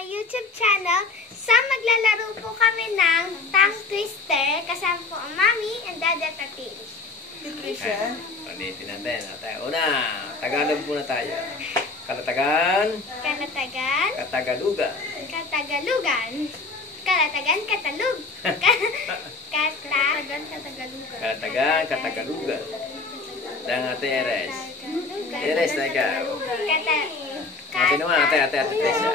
my YouTube channel. Sa maglalaro po kami ng tongue twister. Kasama po ang Mami and Dada Tatil. Patricia? Panitin natin. Una, Tagalog muna tayo. Kalatagan. Kalatagan. Katagalugan. Katagalugan. Kalatagan, katalug. Kalatagan, katagalugan. Kalatagan, katagalugan. Dan ate Eres. Eres na ikaw. Ate naman, ate Tresya.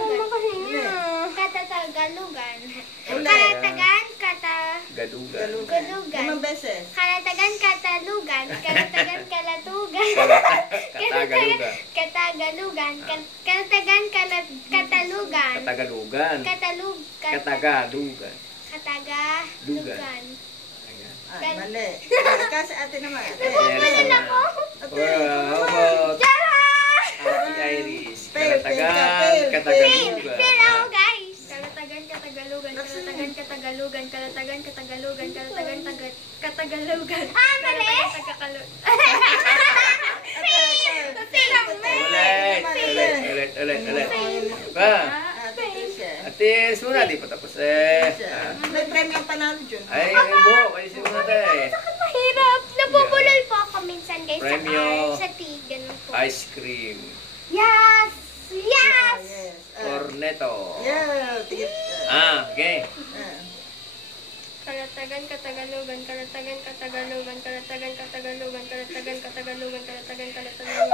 Katatagalugan. Kalatagan, Galugan. galugan. 5 beses. Kalatagan, katalugan. Kalatagan, kalatugan. Katagalugan. Katagalugan. Kalatagan, katalugan. Katagalugan. Katalug. Katagalugan. Katagalugan. Mali. Kasi ate naman. Napupunan ako. How about Ate Iris? Kalatagan, katagalugan. Fail ako, guys. Kalatagan, katagalugan, kalatagan, katagalugan, kalatagan, katagalugan, kalatagan, katagalugan. Mali. Ulit. Ba? Ate Tricia. Ate Iris muna, di pa tapos May premyo ang panalo dyan. Ay, yung buhok. Ayusin mo natin. Mahirap. Napupulol po ako minsan, guys. Premyo. Sa tea, ganun po. Ice cream. Yes! Yes! Yes. Corneto. Yeah. Tigit. Okay. Kalatagan, katagalugan, kalatagan, katagalugan, kalatagan, katagalugan, kalatagan, katagalugan, kalatagan, katagalugan.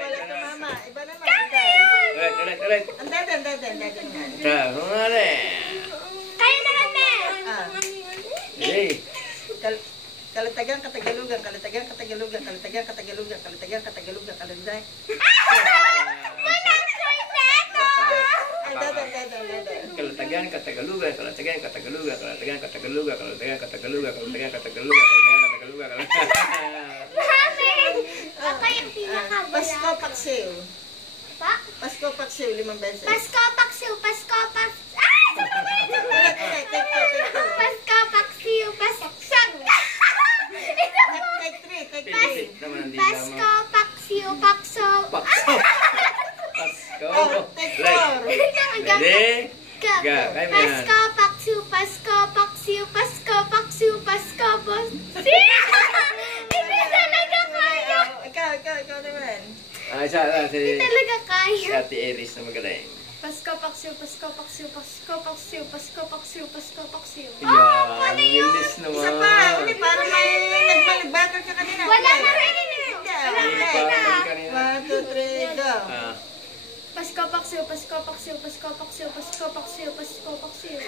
Wala ka mama. Iba naman. Ikaw. Ulit. Ang dadan nga. Muna rin. Kaya naman na! Okay. Kalatagan, katagalugan, kalatagan, katagalugan, kalatagan, katagalugan, kalatagan, katagalugan, kalatagan. Ay, dadan. Kalatagan, katagalugan, kalatagan, katagalugan, kalatagan, katagalugan, kalatagan, katagalugan, kalatagan, katagalugan, kalatagan, katagalugan, Mami! Ako yung pinakabala. Pasko, paksiw. Pa? Pasko, paksiw, 5 beses. Pasko, paksiw, Pasko, paksiw. Ah! Ulit. Take two. Pasko, paksiw, paksag. Take three. Pilit naman ang dila mo. Pasko, paksiw, pakso. Pakso. Pasko. Take Like. 4. Ready? Ga. Kaya mo yan. Pasko, paksiw, Pasko, paksiw, Pasko, paksiw, Pasko, paksiw. Hindi talaga kaya. Ikaw naman. Isa. Hindi talaga Si kaya. Ate Iris na magaling. Pasko, paksiw, pasko, paksiw, pasko, paksiw, pasko, paksiw, pasko, paksiw. Yan. Ang bilis Isa naman. pa. Uli, parang may nagbalik-bakal ka kanina. Wala na rin. Wala Hindi na. pa, hindi kanina. 1, 2, 3, go. Pasko, paksiw, pasko, paksiw, pasko, paksiw, pasko, paksiw, pasko, paksiw.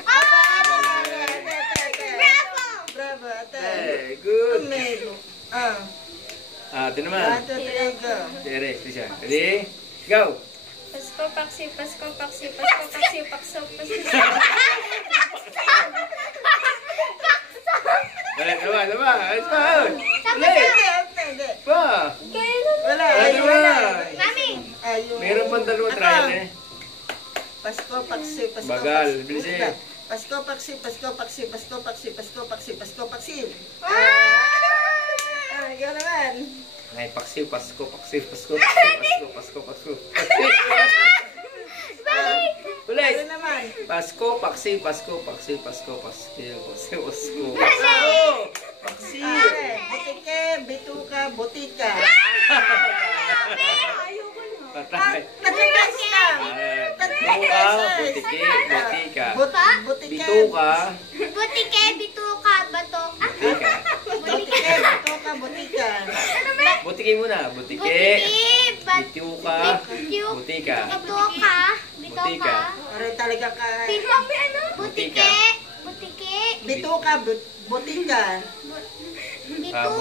Bravo, ate. Hey, good. Tumelo. Ate 1, naman. 2, 3, go. Si Iris, Tisha. Ready? Go. Pasko, paksiw, pasko, paksiw, pasko, paksiw, pasko, paksiw. Ulit. Ayos pa. Hindi, hindi. Pa. Wala. Mami. Ayun. Meron pang dalawang trial eh. Pasko, paksiw, pasko, Bagal, paksiw. bilisin. Pasko, paksiw, pasko, paksiw, pasko, paksiw, pasko, paksiw, pasko, paksiw. Ikaw naman. Ay, paksiw, Pasko. Ulit. Ano naman? Pasko, paksiw. Paksiw. Butike, bituka, butika. Patay. Natigas ka. Bituka, butika. Butike, Bituka, Butike, bituka, bato. butika. butike, bituka, butika. Butike muna. Butike, bituka, butika. Bituka. Butika. Aray talaga ka. Butike. Bituka, butika. Butike. Bituka.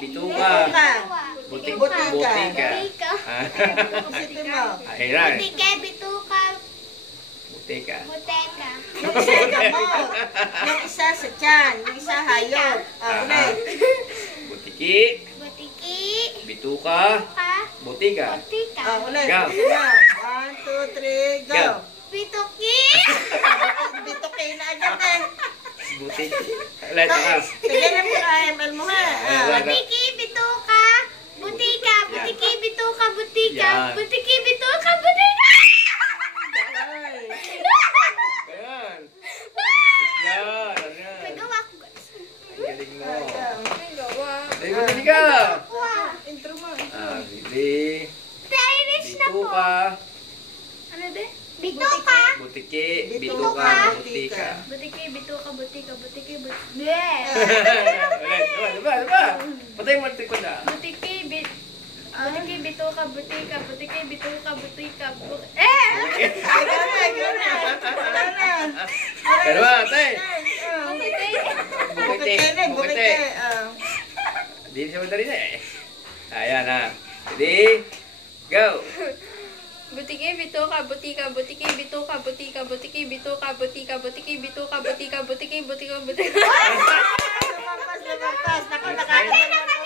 Bituka. Butika. Butika. Isipin mo. Ahiran. Butike, bituka, Butika. buteka. Yung isa gamot. Yung isa sa tiyan. Yung isa hayop. Ulit. Butiki. Butiki. Bituka. Butika. Butika. Ulit. Go. 1, 2, 3, go. Go. Bituki. Bituke na agad eh. Butiki. Ulit. Sige na mo IML mo ha. Ayan. Butiki, bituka, butika, butiki, bituka. ka, butika. Yan. Butiki, bito ka, butika. Ayan. Yan. May Ayan. gawa ko, guys. Galing mo. Ay, gawa. Ay, bumili ka. Wow. Intro mo. Bili. Irish na po. Bito ka. Ano de? Bito ka. Butiki. Bito Bito ka, ka. butika. Butika. Butiki, bito ka, butika, butiki, butiki. Ulit. Diba? Patay mo natin ko na. Butiki, butiki, bito ka, butika, butiki, bito ka, butika, Ay, gana. Wala na. Pero ba, tay? Butiki. Bukite. Bukite. Di siya madali na eh. Ayan ha. Ready? Go! Butiki, bito ka, butika, butiki, bito ka, butika, butiki, bito ka, butika, butiki, bito ka, butika, butiki, butika, butika. Lumampas. Naku, nakadalawang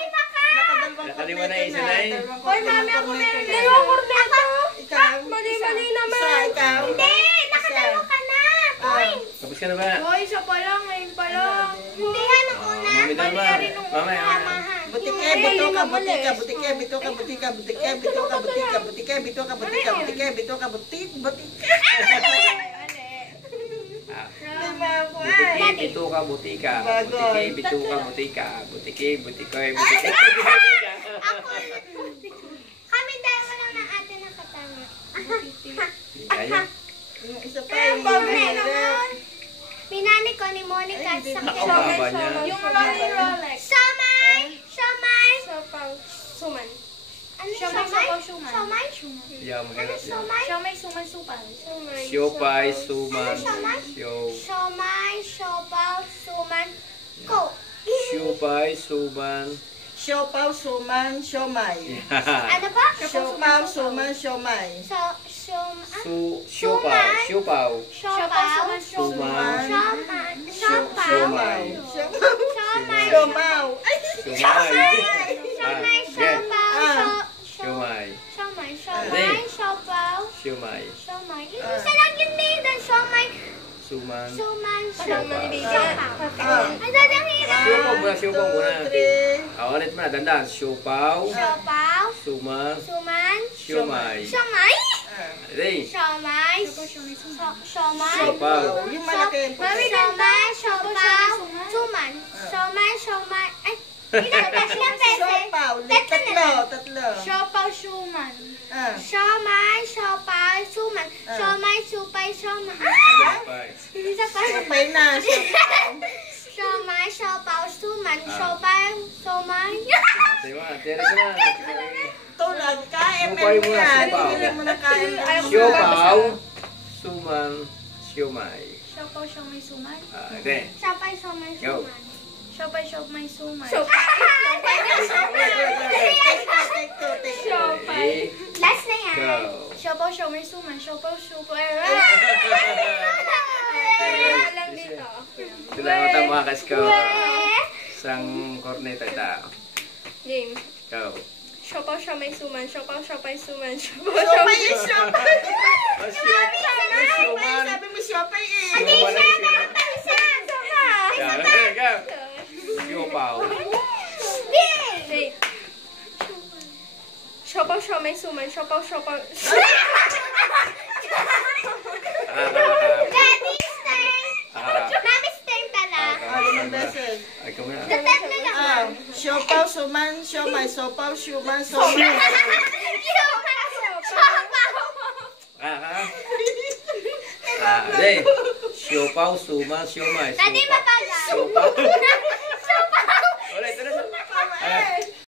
Nakalima na isa na eh. Hoy, mami, ako meron dalawang korneta. Ikaw. Mali naman. Isa, ikaw. Hindi, nakadalo ka na. Points. Tapos ka na ba? Hoy, isa pa lang, ngayon pa lang. Hindi yan ang una. Mami daw ba? Mamaya. Butike, bito ka, butika, butike, bito ka, butika, butike, bito ka, butika, butike, bito ka, butika, butike, bito ka, butika. Lima ako Butiki, bito ka, butika. Butiki, bito ka, butika. Butiki, butikoy, butika. Ako. Kami dalawa lang ng ate nakatama. Kaya. Yung isa pa Ang yung pobre naman. Pinani ko ni Monica Ay, sa Ang baba niya. Yung Rolly Rolex. Siomay! Siomay! Sopaw, suman. Ano Siomay, siomay? sopaw, suman. Siomay? Yeah, Ano mahirap yan. siomay? Siomay, suman, supal. Siopay, suman. Siomay? Sio- Siomay, siopaw, suman, ko. Siopay, suman. siopaw, suman, siomay. Yeah. Ano ba? Siopaw, suman, siomay. Siopaw, siopaw. Siopaw, Suman. Siomay, siopaw, Siomay. siomay, Siomaw. Ay, Siomay. siomay, Get. siopaw, Siomay. siomay, siomay, siopaw, Siomay. siomay. Isa lang yun din, siomay, Suman. suman, Siopaw. siopaw. Ay, dadang hirap. Siopaw muna, siopaw muna. 2, 3. Ulit mo na, dandan. Siopaw. Siopaw, Suman. suman, Siomay. siomay, Ready? siomay, siomay, Siopaw. Yung malaki. siomay, siopaw, suman, siomay, siomay, ay, ilang beses? Siopaw. Tatlo. Siopaw, suman. Ah. Siomay, siopaw, suman. Siomay, supay, siomay. Siopay. Isa pa. Sabay na. Siopaw. Siomay, siopaw, suman. Siopay, siomay. Diba? Teres na. Tulad ka, Supay mo na, yan. siopaw. Hindi mo na kaya. Siopaw. Suman. Siomay. Siopaw, siomay, suman. Okay. Siopay, siomay, Go. suman. Siopay, siomay, suman. Ready? Last na yan. Go. Siopaw, siomay, suman. Siopaw, supay. Lang dito. Salamat ang mga kasko. Eh, Isang corneta ita. Game. Go. Siopaw, siomay, suman. Siopaw, siopay, suman. Siopaw, Siopay siomay, yung siopay. Siomay. Sabi mo siopay eh. Siomay. meron pa isa. Go. Siopaw. Yay! Wait. Siopaw, siomay, suman. Siopaw, siopaw. Daddy's turn. Mommy's turn pala. Limang beses. Ay, ikaw na. Tatlo lang. Siopaw, suman, siomay. Sopaw, suman, somay. Ready? Siopaw, suman, siomay. Daddy, mapala. Siopaw.